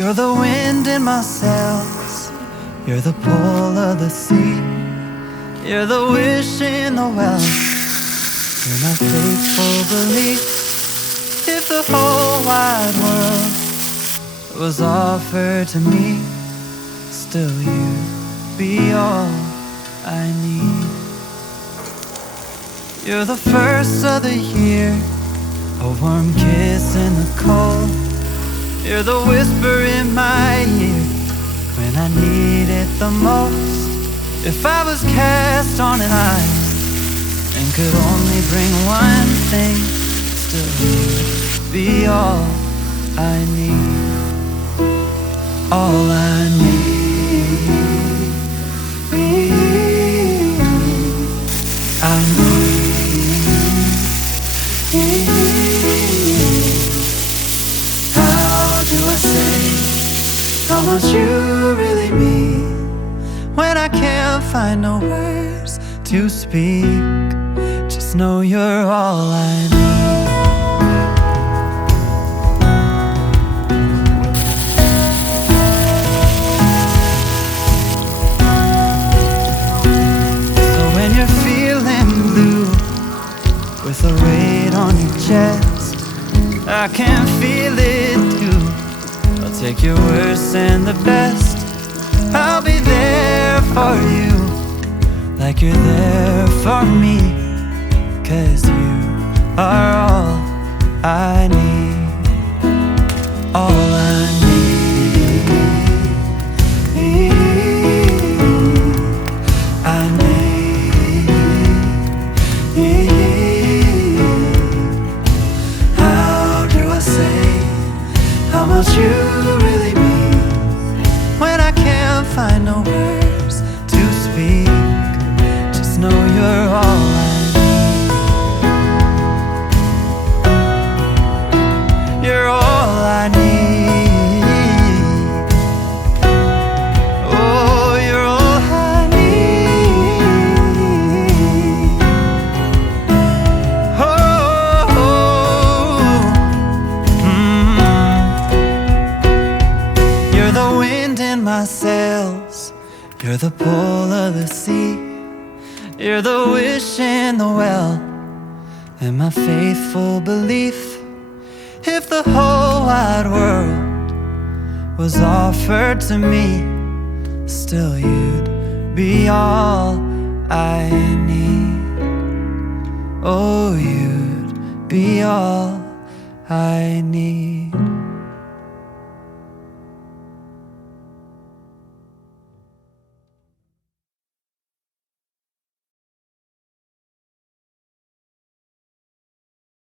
You're the wind in my sails, you're the pull of the sea, you're the wish in the well, you're my faithful belief. If the whole wide world was offered to me, still you'd be all I need. You're the first of the year, a warm kiss in the cold. You're the whisper in my ear when I need it the most. If I was cast on an island and could only bring one thing, still you'd be all I need. All I need. I need. How do I say how much you really mean when I can't find no words to speak? Just know you're all I need. So when you're feeling blue with a weight on your chest, I can feel it too. I'll take your worst and the best. I'll be there for you, like you're there for me, 'cause you are all I need. All I need. I need. the pull of the sea. You're the wish in the well, and my faithful belief. If the whole wide world was offered to me, still you'd be all I need. Oh, you'd be all I need.